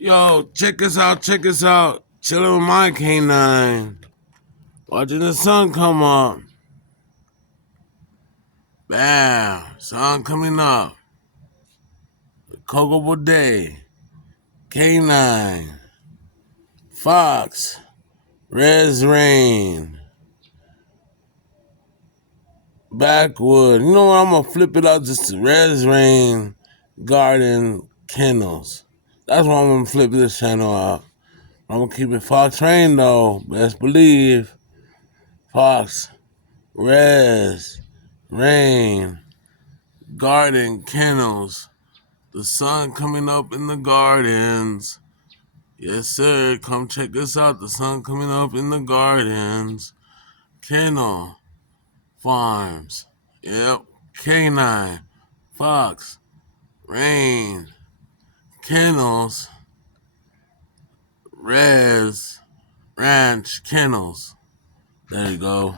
Yo, check us out, check us out. Chilling with my canine. Watching the sun come up. Bam, sun coming up. Cocoa Day. Canine. Fox. Reaz Rain. Backwood. You know what? I'm gonna flip it out just to Reaz Rain Garden Kennels. That's why I'm gonna flip this channel out. I'm gonna keep it Fox Rain though. Best believe. Fox. Reaz Rain Garden Kennels. The sun coming up in the gardens. Yes, sir. Come check us out. The sun coming up in the gardens. Kennel Farms. Yep. Canine. Fox. Rain. Kennels. Reaz Ranch Kennels. There you go.